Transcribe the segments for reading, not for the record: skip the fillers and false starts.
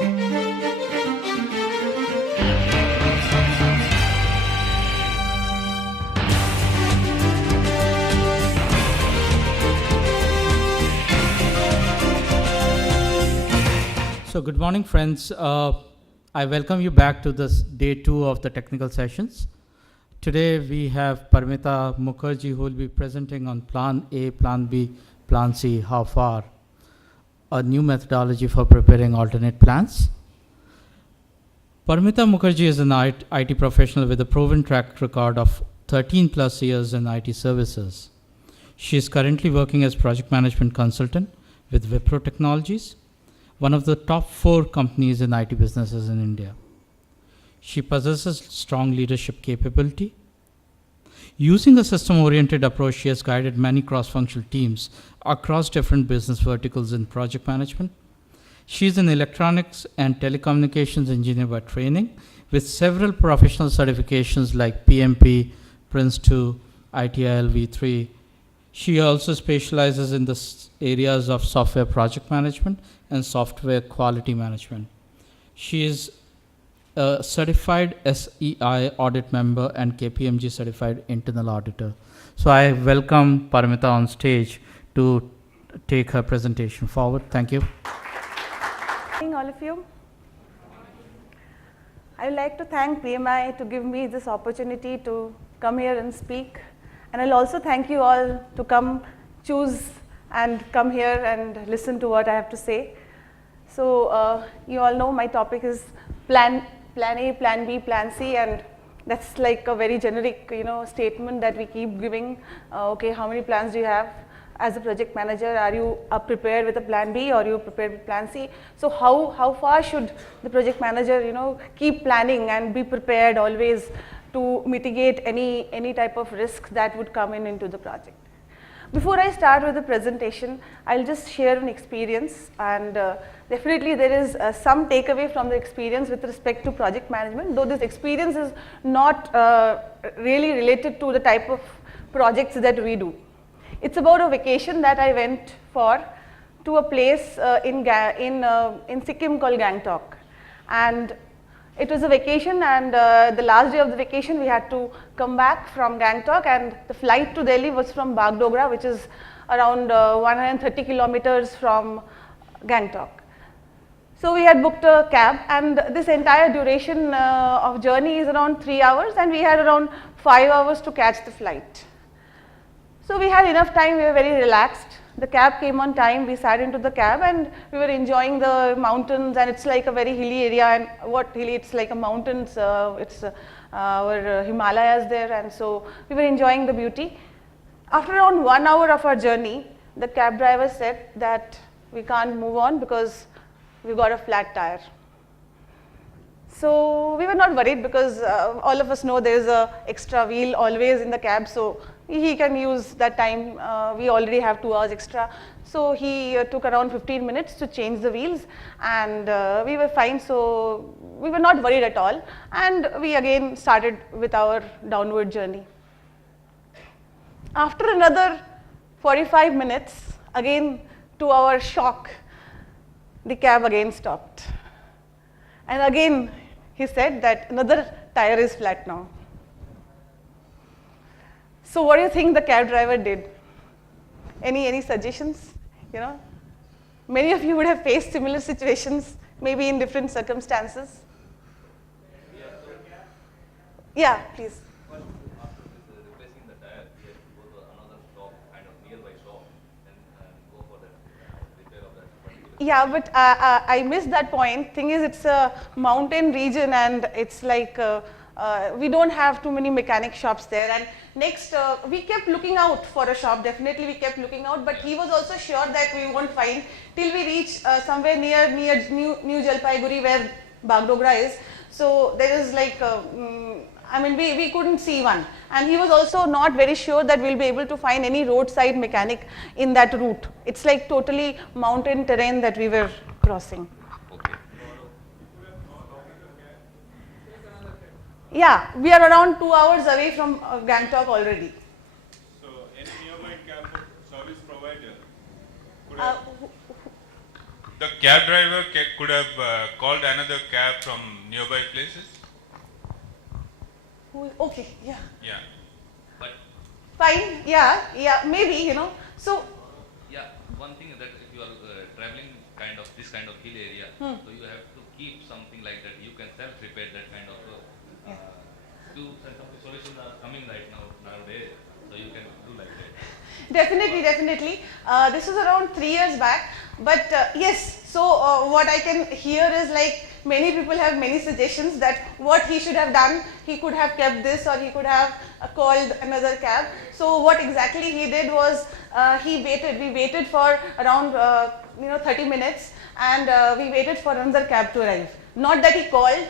So good morning, friends. I welcome you back to this day 2 of the technical sessions. Today we have Paramita Mukherjee, who will be presenting on Plan A, Plan B, Plan C, how far, a new methodology for preparing alternate plans. Paramita Mukherjee is an IT professional with a proven track record of 13 plus years in IT services. She is currently working as project management consultant with Wipro Technologies, one of the top 4 companies in IT businesses in India. She possesses strong leadership capability. Using a system-oriented approach, she has guided many cross-functional teams across different business verticals in project management. She is an electronics and telecommunications engineer by training, with several professional certifications like PMP, Prince2, ITIL V3. She also specializes in the areas of software project management and software quality management. She is a certified SEI audit member and KPMG certified internal auditor. So I welcome Paramita on stage to take her presentation forward. Thank you. Good morning, all of you. I would like to thank PMI to give me this opportunity to come here and speak. And I'll also thank you all to choose and come here and listen to what I have to say. So you all know my topic is Plan A, Plan B, Plan C, and that's like a very generic, statement that we keep giving. Okay, how many plans do you have? As a project manager, are you prepared with a Plan B, or are you prepared with Plan C? So how far should the project manager, keep planning and be prepared always to mitigate any type of risk that would come into the project? Before I start with the presentation, I'll just share an experience, and definitely there is some takeaway from the experience with respect to project management, though this experience is not really related to the type of projects that we do. It's about a vacation that I went for to a place in Sikkim called Gangtok, and it was a vacation, and the last day of the vacation we had to come back from Gangtok, and the flight to Delhi was from Bagdogra, which is around 130 kilometers from Gangtok. So we had booked a cab, and this entire duration of journey is around 3 hours, and we had around 5 hours to catch the flight. So we had enough time, we were very relaxed. The cab came on time, we sat into the cab, and we were enjoying the mountains, and it's like a very hilly area, and what hilly, it's like a mountains, it's our Himalayas there, and so we were enjoying the beauty. After around 1 hour of our journey, the cab driver said that we can't move on because we've got a flat tire. So we were not worried because all of us know there is a extra wheel always in the cab, so he can use that time. We already have 2 hours extra. So he took around 15 minutes to change the wheels, and we were fine, so we were not worried at all, and we again started with our downward journey. After another 45 minutes, again to our shock, the cab again stopped, and again he said that another tire is flat now. So what do you think the cab driver did? Any suggestions? Many of you would have faced similar situations, maybe in different circumstances. Yeah, please. After replacing the tire, we had to go to another shop, kind of nearby shop, and go for the repair of that particular. Yeah, but I missed that point. Thing is, it's a mountain region, and it's like we don't have too many mechanic shops there. And next, we kept looking out for a shop. Definitely, we kept looking out, but he was also sure that we won't find till we reach somewhere near New Jalpaiguri, where Bagdogra is. So there is like, we couldn't see one, and he was also not very sure that we'll be able to find any roadside mechanic in that route. It's like totally mountain terrain that we were crossing. Okay. Yeah, we are around 2 hours away from Gangtok already. So, any nearby cab service provider could the cab driver could have called another cab from nearby places? Okay, yeah. Yeah. But Fine, yeah, maybe, So, yeah, one thing that if you are traveling this kind of hill area, so you have to keep something like that. You can self-repair that kind of Yeah. tools and some solutions are coming right nowadays. So you can do like that. definitely. This was around 3 years back. But yes, so what I can hear is like many people have many suggestions that what he should have done. He could have kept this, or he could have called another cab. So what exactly he did was he waited. We waited for around 30 minutes, and we waited for another cab to arrive. Not that he called,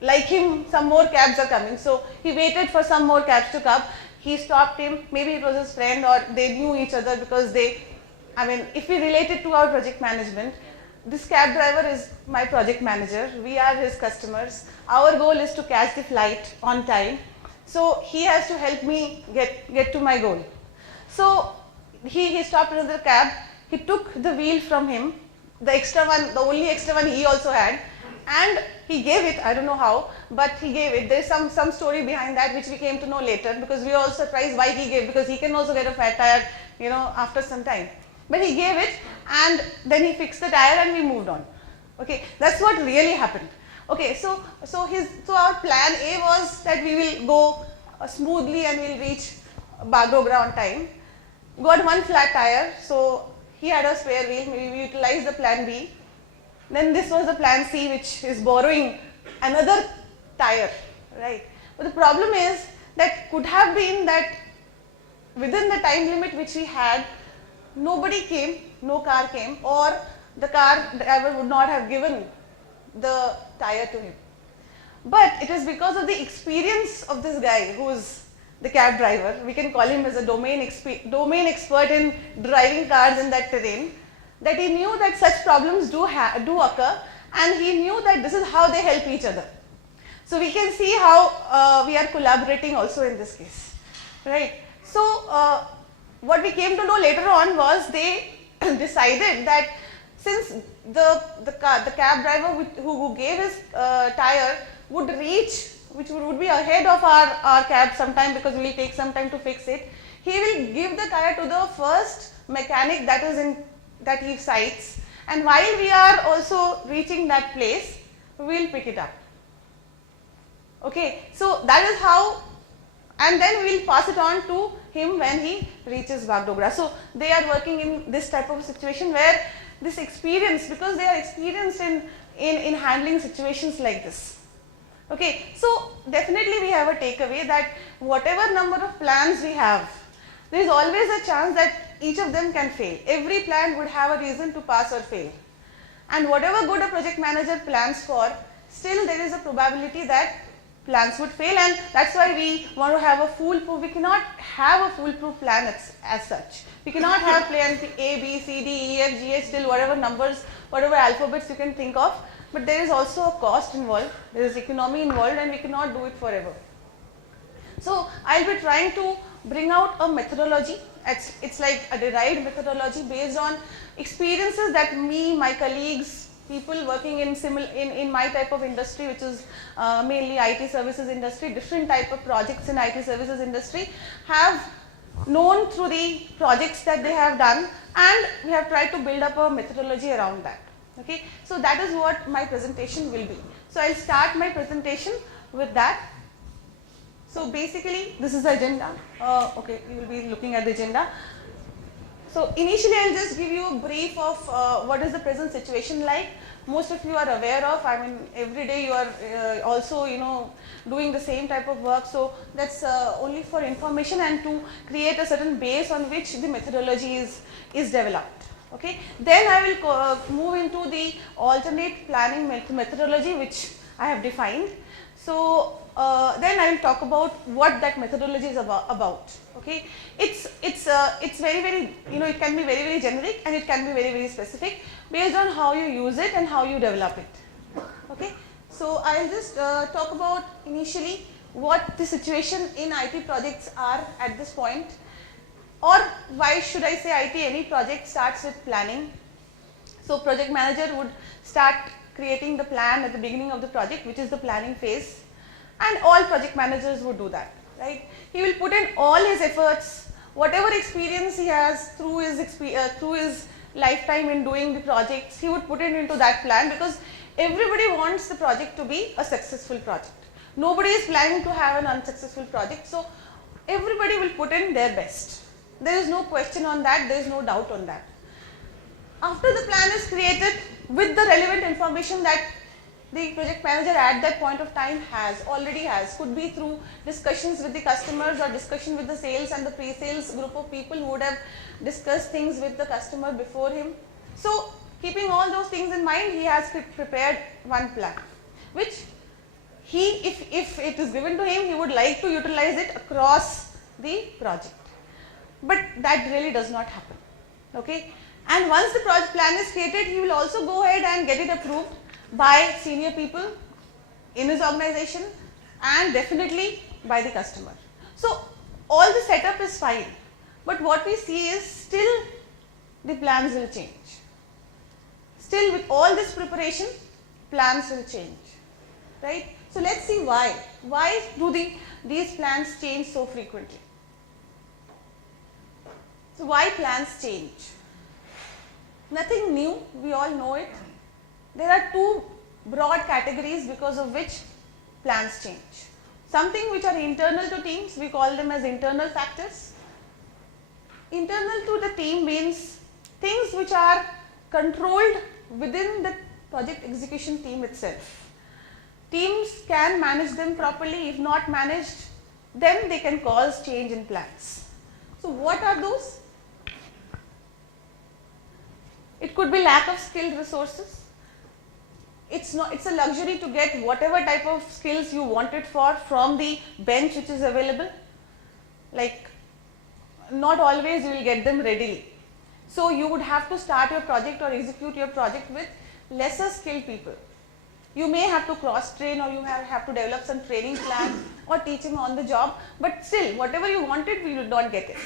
like him, some more cabs are coming. So he waited for some more cabs to come. He stopped him. Maybe it was his friend, or they knew each other because if we relate it to our project management, this cab driver is my project manager. We are his customers. Our goal is to catch the flight on time. So he has to help me get to my goal. So he stopped another cab. He took the wheel from him, the extra one, the only extra one he also had, and he gave it. I don't know how, but he gave it. There's some story behind that which we came to know later, because we were all surprised why he gave, because he can also get a fat tire, after some time. But he gave it, and then he fixed the tire, and we moved on. Okay, that's what really happened. Okay, so our plan A was that we will go smoothly and we'll reach Bagrogra on time. Got one flat tire, so he had a spare wheel. Maybe we utilized the plan B. Then this was the plan C, which is borrowing another tire, right? But the problem is that could have been that within the time limit which we had, nobody came, no car came, or the car driver would not have given the tire to him. But it is because of the experience of this guy who is the cab driver. We can call him as a domain expert in driving cars in that terrain, that he knew that such problems do occur, and he knew that this is how they help each other. So we can see how we are collaborating also in this case, right? So what we came to know later on was they decided that since the cab driver who gave his tire would reach, which would be ahead of our cab sometime, because we will take some time to fix it, he will give the tire to the first mechanic that he cites, and while we are also reaching that place, we will pick it up. Okay, so that is how, and then we will pass it on to him when he reaches Bagrogra. So they are working in this type of situation where this experience, because they are experienced in handling situations like this. Okay, so definitely we have a takeaway that whatever number of plans we have, there is always a chance that each of them can fail. Every plan would have a reason to pass or fail. And whatever good a project manager plans for, still there is a probability that plans would fail, and that's why we want to have a foolproof. We cannot have a foolproof plan as such. We cannot have plan A, B, C, D, E, F, G, H, till whatever numbers, whatever alphabets you can think of. But there is also a cost involved, there is economy involved, and we cannot do it forever. So I'll be trying to bring out a methodology. It's like a derived methodology based on experiences that me, my colleagues, people working in my type of industry, which is mainly IT services industry, different type of projects in IT services industry, have known through the projects that they have done, and we have tried to build up a methodology around that. Okay, so that is what my presentation will be. So I'll start my presentation with that. So basically, this is the agenda. Okay, you will be looking at the agenda. So initially, I'll just give you a brief of what is the present situation like. Most of you are aware of. I mean, every day you are also, doing the same type of work. So that's only for information and to create a certain base on which the methodology is developed. Okay. Then I will move into the alternate planning methodology, which I have defined. So then I will talk about what that methodology is about. Okay, it's very it can be very generic, and it can be very specific based on how you use it and how you develop it. Okay, so I will just talk about initially what the situation in IT projects are at this point, or why should I say IT, any project starts with planning. So project manager would start creating the plan at the beginning of the project, which is the planning phase, and all project managers would do that, right? He will put in all his efforts, whatever experience he has through his lifetime in doing the projects, he would put it into that plan, because everybody wants the project to be a successful project. Nobody is planning to have an unsuccessful project, so everybody will put in their best. There is no question on that, there is no doubt on that. After the plan is created with the relevant information that the project manager at that point of time already has, could be through discussions with the customers or discussion with the sales and the pre-sales group of people who would have discussed things with the customer before him. So keeping all those things in mind, he has prepared one plan, which if it is given to him, he would like to utilize it across the project. But that really does not happen, okay? And once the project plan is created, he will also go ahead and get it approved by senior people in his organization and definitely by the customer. So all the setup is fine, but what we see is still the plans will change. Still, with all this preparation, plans will change, right? So let's see why. Why do these plans change so frequently? So why plans change? Nothing new, we all know it. There are two broad categories because of which plans change. Something which are internal to teams, we call them as internal factors. Internal to the team means things which are controlled within the project execution team itself. Teams can manage them properly. If not managed, then they can cause change in plans. So what are those? It could be lack of skilled resources. It's a luxury to get whatever type of skills you want it for from the bench which is available. Like, not always you will get them readily. So you would have to start your project or execute your project with lesser skilled people. You may have to cross train, or you have to develop some training plan or teach him on the job, but still whatever you wanted, we would not get it.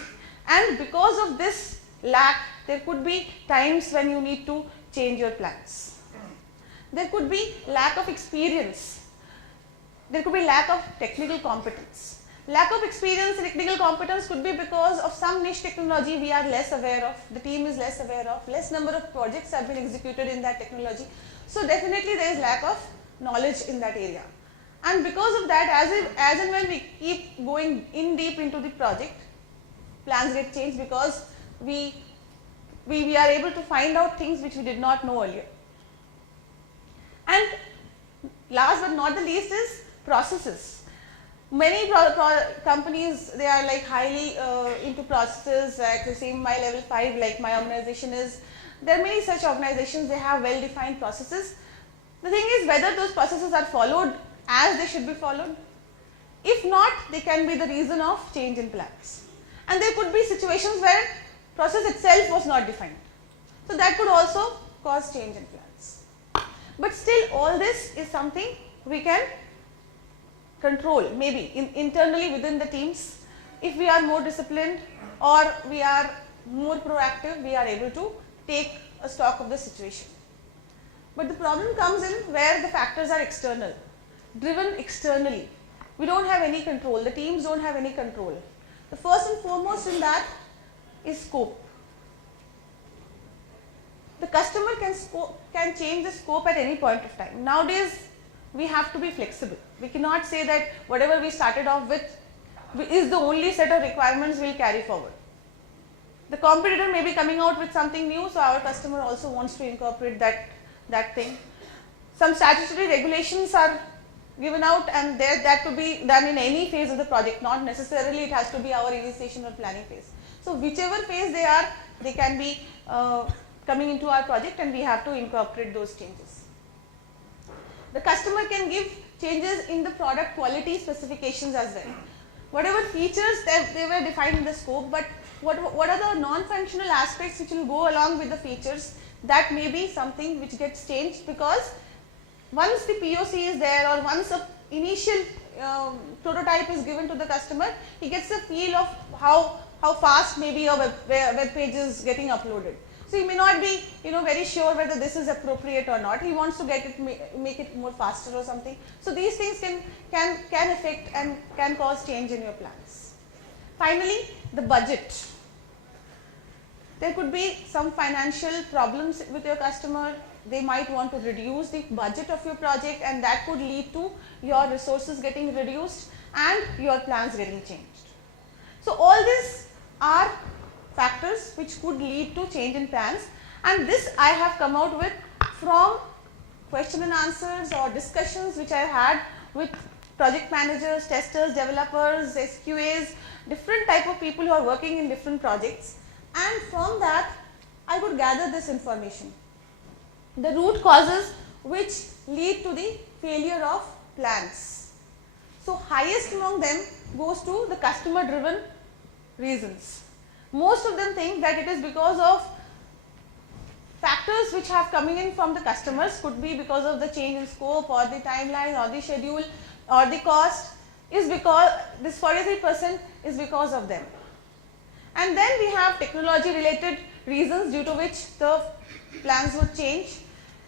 And because of this lack, there could be times when you need to change your plans. There could be lack of experience. There could be lack of technical competence. Lack of experience and technical competence could be because of some niche technology we are less aware of, the team is less aware of, less number of projects have been executed in that technology. So definitely there is lack of knowledge in that area. And because of that, as and when we keep going in deep into the project, plans get changed because we are able to find out things which we did not know earlier. And last but not the least is processes. Many companies, they are like highly into processes, like the same my level 5 like my organization is. There are many such organizations, they have well defined processes. The thing is whether those processes are followed as they should be followed. If not, they can be the reason of change in plans. And there could be situations where process itself was not defined. So that could also cause change in plans. But still all this is something we can control, maybe internally within the teams. If we are more disciplined or we are more proactive, we are able to take a stock of the situation. But the problem comes in where the factors are external, driven externally. We don't have any control, the teams don't have any control. The first and foremost in that is scope. The customer can change the scope at any point of time. Nowadays, we have to be flexible. We cannot say that whatever we started off with is the only set of requirements we will carry forward. The competitor may be coming out with something new, so our customer also wants to incorporate that thing. Some statutory regulations are given out, and that could be done in any phase of the project, not necessarily it has to be our initiation or planning phase. So whichever phase they are, they can be coming into our project, and we have to incorporate those changes. The customer can give changes in the product quality specifications as well. Whatever features they were defined in the scope, but what are the non-functional aspects which will go along with the features, that may be something which gets changed, because once the POC is there or once an initial prototype is given to the customer, he gets a feel of how fast maybe a web page is getting uploaded. So he may not be, very sure whether this is appropriate or not. He wants to get it, make it more faster or something. So these things can affect and can cause change in your plans. Finally, the budget. There could be some financial problems with your customer. They might want to reduce the budget of your project, and that could lead to your resources getting reduced and your plans getting changed. So all these are factors which could lead to change in plans, and this I have come out with from question and answers or discussions which I had with project managers, testers, developers, SQAs, different type of people who are working in different projects, and from that I could gather this information. The root causes which lead to the failure of plans. So highest among them goes to the customer driven reasons. Most of them think that it is because of factors which have coming in from the customers, could be because of the change in scope or the timeline or the schedule or the cost, is because this 43% is because of them. And then we have technology related reasons due to which the plans would change.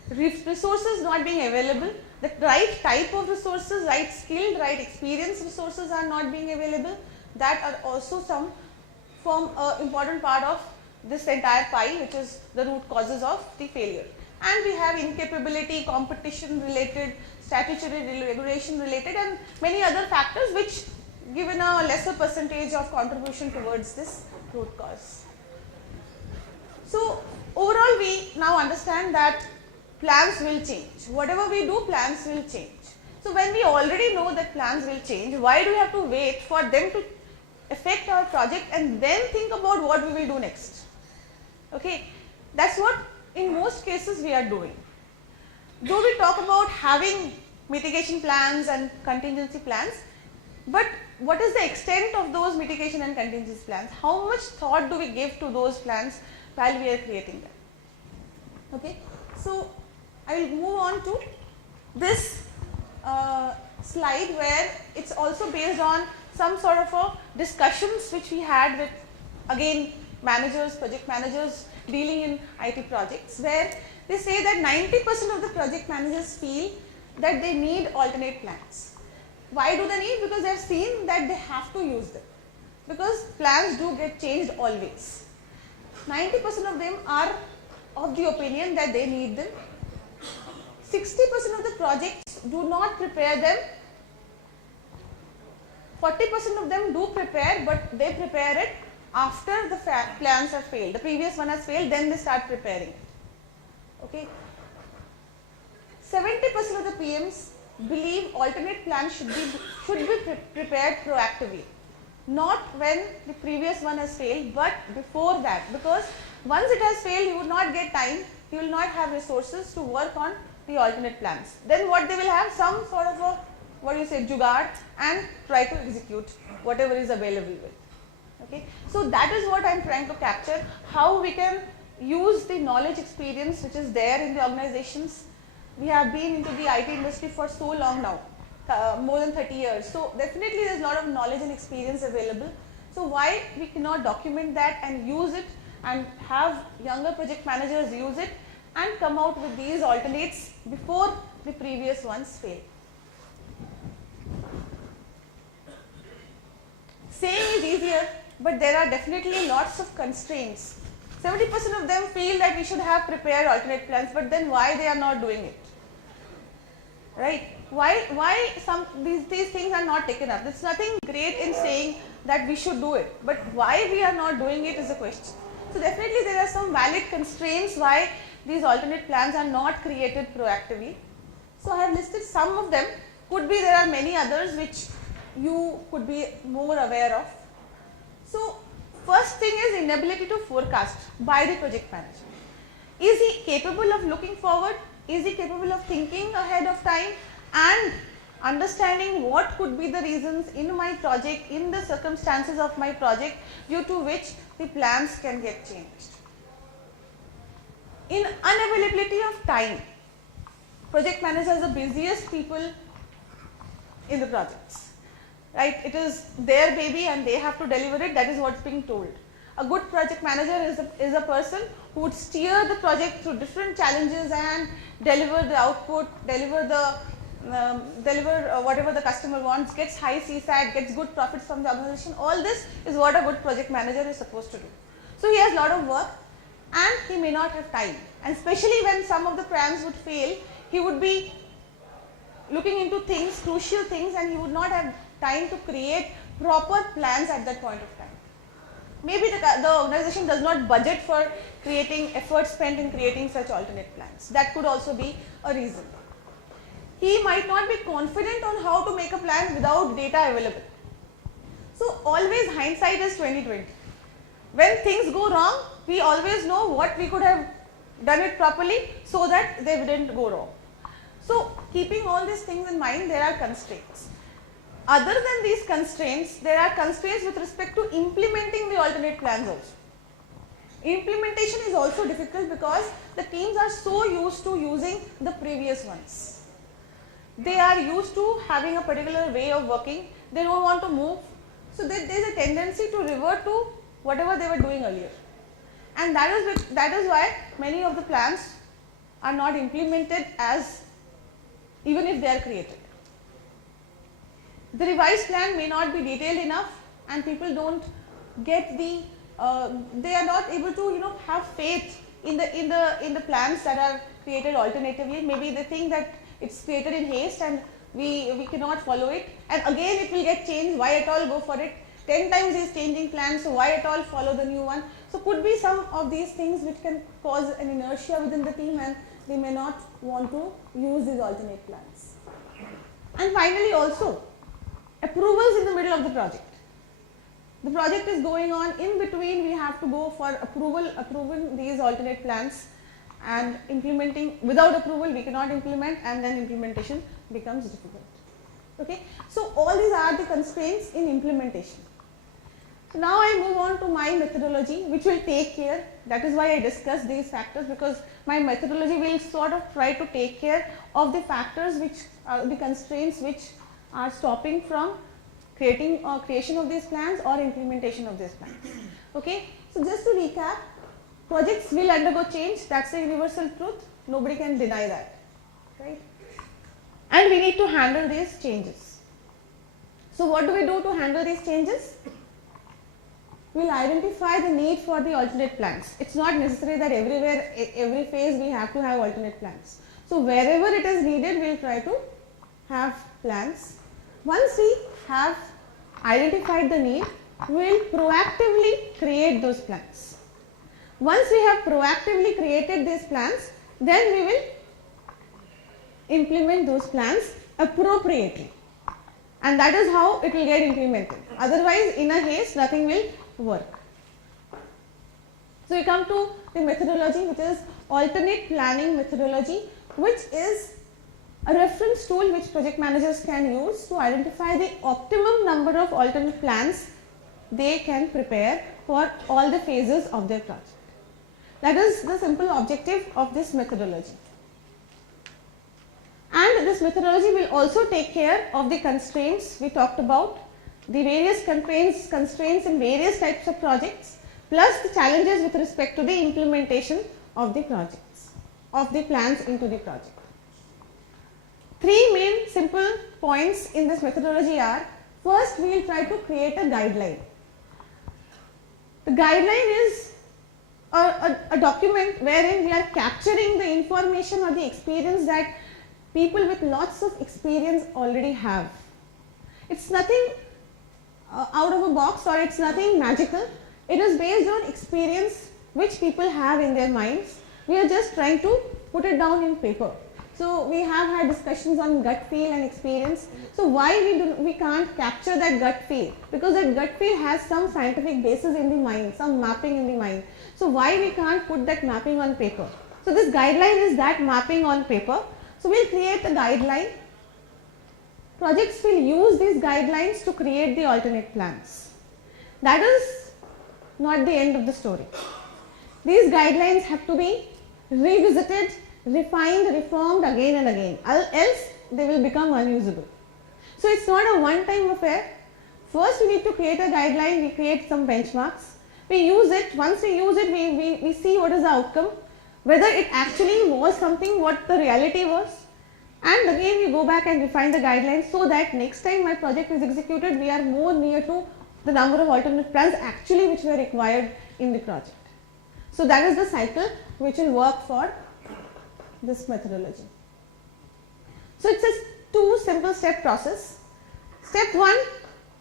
Resources not being available, the right type of resources, right skilled, right experienced resources are not being available. That are also some form an important part of this entire pie, which is the root causes of the failure. And we have incapability, competition related, statutory regulation related, and many other factors which given a lesser percentage of contribution towards this root cause. So overall we now understand that plans will change. Whatever we do, plans will change. So when we already know that plans will change, why do we have to wait for them to affect our project and then think about what we will do next? Okay, that's what in most cases we are doing. Though we talk about having mitigation plans and contingency plans, but what is the extent of those mitigation and contingency plans? How much thought do we give to those plans while we are creating them? Okay, so I will move on to this slide where it's also based on some sort of a discussions which we had with, again, managers, project managers dealing in IT projects, where they say that 90% of the project managers feel that they need alternate plans. Why do they need? Because they have seen that they have to use them, because plans do get changed always. 90% of them are of the opinion that they need them. 60% of the projects do not prepare them. 40% of them do prepare, but they prepare it after the plans have failed. The previous one has failed, then they start preparing it. Okay. 70% of the PMs believe alternate plans should be prepared proactively, not when the previous one has failed, but before that, because once it has failed, you will not get time, you will not have resources to work on the alternate plans. Then what they will have, some sort of a, jugaad, and try to execute whatever is available with. Okay. So that is what I am trying to capture, how we can use the knowledge experience which is there in the organizations. We have been into the IT industry for so long now, more than 30 years. So definitely there is a lot of knowledge and experience available. So why we cannot document that and use it and have younger project managers use it and come out with these alternates before the previous ones fail. Saying is easier, but there are definitely lots of constraints. 70% of them feel that we should have prepared alternate plans, but then why they are not doing it? Right? Why these things are not taken up? There's nothing great in saying that we should do it, but why we are not doing it is a question. So definitely there are some valid constraints why these alternate plans are not created proactively. So I have listed some of them. Could be there are many others which you could be more aware of. So first thing is inability to forecast by the project manager. Is he capable of looking forward? Is he capable of thinking ahead of time and understanding what could be the reasons in my project, in the circumstances of my project, due to which the plans can get changed? In unavailability of time, project managers are the busiest people in the projects. Right? It is their baby and they have to deliver it, that is what's being told. A good project manager is a person who would steer the project through different challenges and deliver the output, deliver whatever the customer wants, gets high CSAT, gets good profits from the organization. All this is what a good project manager is supposed to do. So he has a lot of work and he may not have time, and especially when some of the plans would fail, he would be looking into things, crucial things, and he would not have time to create proper plans at that point of time. Maybe the organization does not budget for creating effort spent in creating such alternate plans. That could also be a reason. He might not be confident on how to make a plan without data available. So always hindsight is 20/20. When things go wrong, we always know what we could have done it properly so that they didn't go wrong. So keeping all these things in mind, there are constraints. Other than these constraints, there are constraints with respect to implementing the alternate plans also. Implementation is also difficult because the teams are so used to using the previous ones. They are used to having a particular way of working, they don't want to move. So there is a tendency to revert to whatever they were doing earlier. And that is why many of the plans are not implemented as even if they are created. The revised plan may not be detailed enough and people don't get they are not able to have faith in the plans that are created alternatively. Maybe they think that it's created in haste and we cannot follow it, and again it will get changed. Why at all go for it? 10 times is changing plans, so why at all follow the new one? So could be some of these things which can cause an inertia within the team and they may not want to use these alternate plans. And finally also, approvals in the middle of the project. The project is going on, in between we have to go for approving these alternate plans, and implementing. Without approval we cannot implement, and then implementation becomes difficult. Okay, so all these are the constraints in implementation. So now I move on to my methodology, which will take care, that is why I discussed these factors, because my methodology will sort of try to take care of the factors which are the constraints which are stopping from creation of these plans or implementation of these plans. Okay, so just to recap, projects will undergo change, that's a universal truth, nobody can deny that, right? And we need to handle these changes. So what do we do to handle these changes? We will identify the need for the alternate plans. It's not necessary that everywhere, every phase we have to have alternate plans. So wherever it is needed, we will try to have plans. Once we have identified the need, we will proactively create those plans. Once we have proactively created these plans, then we will implement those plans appropriately, and that is how it will get implemented. Otherwise, in a haste, nothing will work. So we come to the methodology, which is alternate planning methodology, which is a reference tool which project managers can use to identify the optimum number of alternate plans they can prepare for all the phases of their project. That is the simple objective of this methodology. And this methodology will also take care of the constraints we talked about, the various constraints in various types of projects, plus the challenges with respect to the implementation of the projects, of the plans into the project. Three main simple points in this methodology are: first, we will try to create a guideline. The guideline is a document wherein we are capturing the information or the experience that people with lots of experience already have. It's nothing out of a box, or it's nothing magical. It is based on experience which people have in their minds. We are just trying to put it down in paper. So we have had discussions on gut feel and experience. So why we can't capture that gut feel? Because that gut feel has some scientific basis in the mind, some mapping in the mind. So why we can't put that mapping on paper? So this guideline is that mapping on paper. So we will create a guideline. Projects will use these guidelines to create the alternate plans. That is not the end of the story. These guidelines have to be revisited, refined, reformed again and again, else they will become unusable. So it's not a one-time affair. First we need to create a guideline, we create some benchmarks. We use it, once we use it, we see what is the outcome, whether it actually was something what the reality was, and again we go back and refine the guidelines so that next time my project is executed, we are more near to the number of alternate plans actually which were required in the project. So that is the cycle which will work for this methodology. So it's a 2 simple step process. Step 1,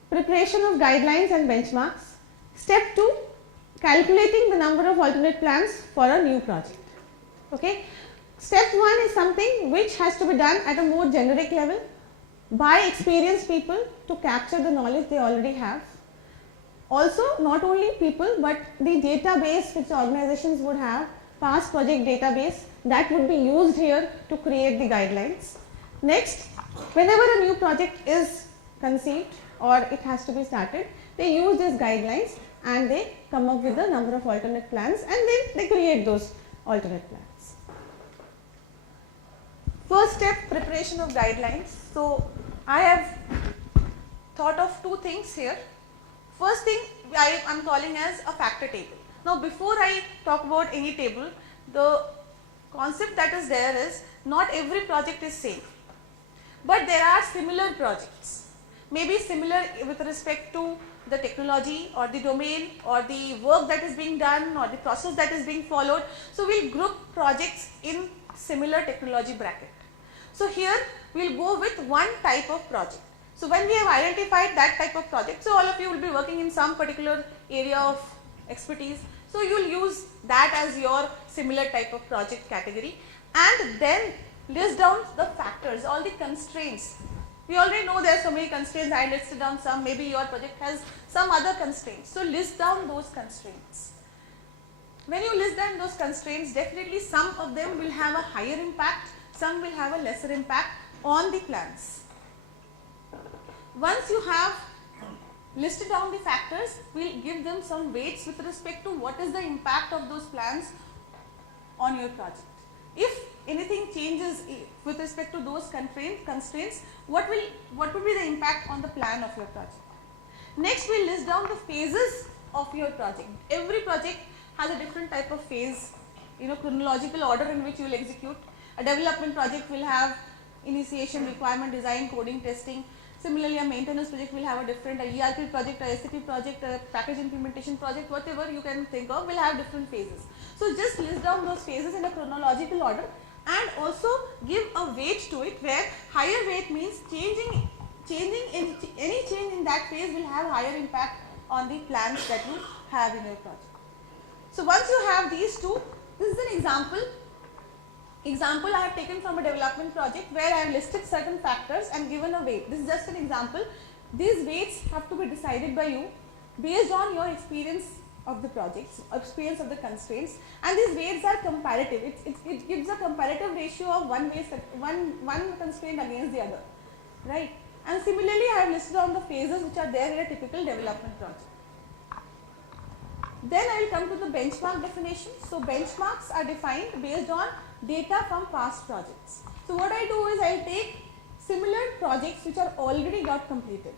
preparation of guidelines and benchmarks. Step 2, calculating the number of alternate plans for a new project. Okay. Step 1 is something which has to be done at a more generic level by experienced people to capture the knowledge they already have. Also, not only people, but the database which organizations would have, past project database, that would be used here to create the guidelines. Next, whenever a new project is conceived or it has to be started, they use these guidelines and they come up with the number of alternate plans and then they create those alternate plans. First step, preparation of guidelines. So, I have thought of 2 things here. First thing I am calling as a factor table. Now, before I talk about any table, the concept that is there is not every project is same, but there are similar projects, maybe similar with respect to the technology or the domain or the work that is being done or the process that is being followed. So, we will group projects in similar technology bracket. So, here we will go with one type of project. So, when we have identified that type of project, so all of you will be working in some particular area of expertise. So, you will use that as your similar type of project category and then list down the factors, all the constraints. We already know there are so many constraints, I listed down some, maybe your project has some other constraints. So, list down those constraints. When you list down those constraints, definitely some of them will have a higher impact, some will have a lesser impact on the plans. Once you have listed down the factors, we will give them some weights with respect to what is the impact of those plans on your project. If anything changes with respect to those constraints, what would be the impact on the plan of your project? Next, we list down the phases of your project. Every project has a different type of phase, chronological order in which you will execute. A development project will have initiation, requirement, design, coding, testing. Similarly, a maintenance project will have a different, a ERP project, a SAP project, a package implementation project, whatever you can think of will have different phases. So, just list down those phases in a chronological order and also give a weight to it, where higher weight means any change in that phase will have higher impact on the plans that you have in your project. So, once you have these two, this is an example I have taken from a development project where I have listed certain factors and given a weight. This is just an example. These weights have to be decided by you based on your experience of the projects, experience of the constraints, and these weights are comparative. It gives a comparative ratio of one constraint against the other, right? And similarly, I have listed down the phases which are there in a typical development project. Then I will come to the benchmark definition. So, benchmarks are defined based on data from past projects. So, what I do is I will take similar projects which are already got completed.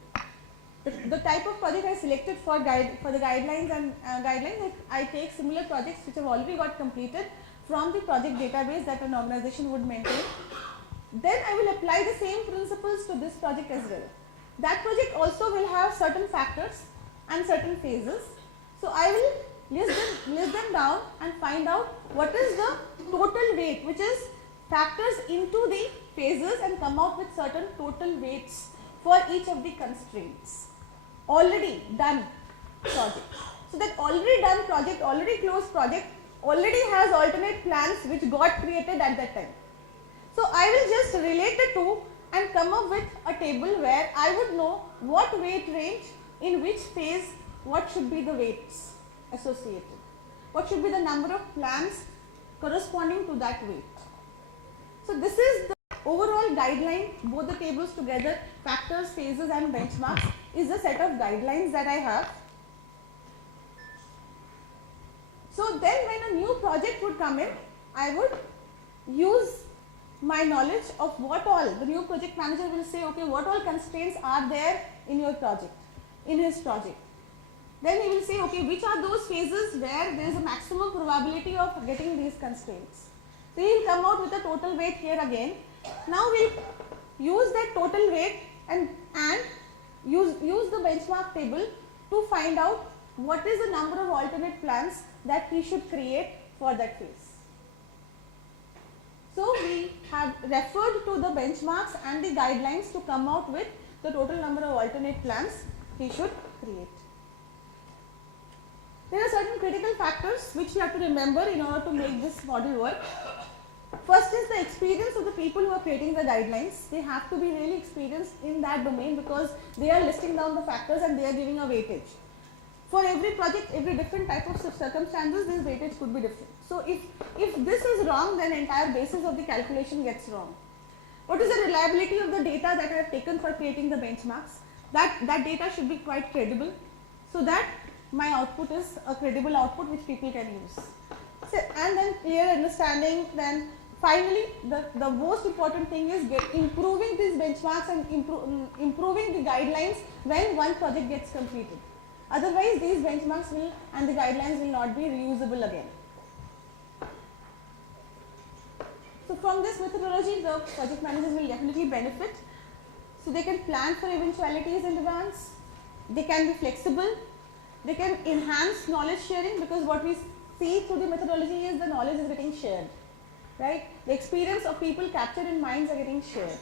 The type of project I selected for the guidelines and guidelines, I take similar projects which have already got completed from the project database that an organization would maintain. Then I will apply the same principles to this project as well. That project also will have certain factors and certain phases. So, I will list them down and find out what is the total weight, which is factors into the phases, and come out with certain total weights for each of the constraints. Already done project. So, that already done project, already closed project already has alternate plans which got created at that time. So, I will just relate the two and come up with a table where I would know what weight range in which phase what should be the weights associated, what should be the number of plans corresponding to that weight. So, this is the overall guideline, both the tables together, factors, phases and benchmarks is the set of guidelines that I have. So, then when a new project would come in, I would use my knowledge of what all, the new project manager will say, okay, what all constraints are there in your project, in his project. Then he will say, okay, which are those phases where there is a maximum probability of getting these constraints. So he will come out with a total weight here again. Now we'll use that total weight and use the benchmark table to find out what is the number of alternate plans that he should create for that phase. So we have referred to the benchmarks and the guidelines to come out with the total number of alternate plans he should create. There are certain critical factors which we have to remember in order to make this model work. First is the experience of the people who are creating the guidelines. They have to be really experienced in that domain because they are listing down the factors and they are giving a weightage. For every project, every different type of circumstances, this weightage could be different. So if this is wrong, then entire basis of the calculation gets wrong. What is the reliability of the data that I have taken for creating the benchmarks? That data should be quite credible, so that my output is a credible output which people can use. So, and then clear understanding. Then finally, the most important thing is improving these benchmarks and improving the guidelines when one project gets completed. Otherwise, these benchmarks and the guidelines will not be reusable again. So from this methodology, the project managers will definitely benefit. So they can plan for eventualities in advance, they can be flexible, they can enhance knowledge sharing, because what we see through the methodology is the knowledge is getting shared, right? The experience of people captured in minds are getting shared.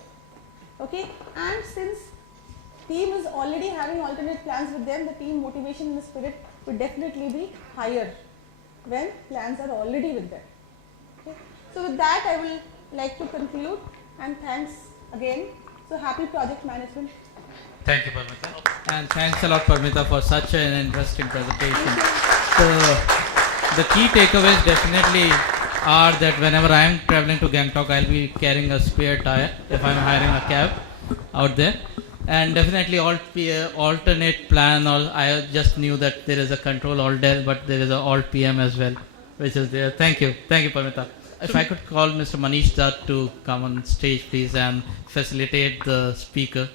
Okay, and since team is already having alternate plans with them, the team motivation and the spirit would definitely be higher when plans are already with them. Okay. So with that, I will like to conclude, and thanks again. So happy project management. Thank you, Parmita. And thanks a lot, Parmita, for such an interesting presentation. The key takeaways definitely are that whenever I am traveling to Gangtok, I'll be carrying a spare tire if I'm hiring a cab out there. And definitely alternate plan, or I just knew that there is a control alt del, but there is a alt PM as well, which is there. Thank you, Parmita. If I could call Mr. Manish Dutt to come on stage, please, and facilitate the speaker.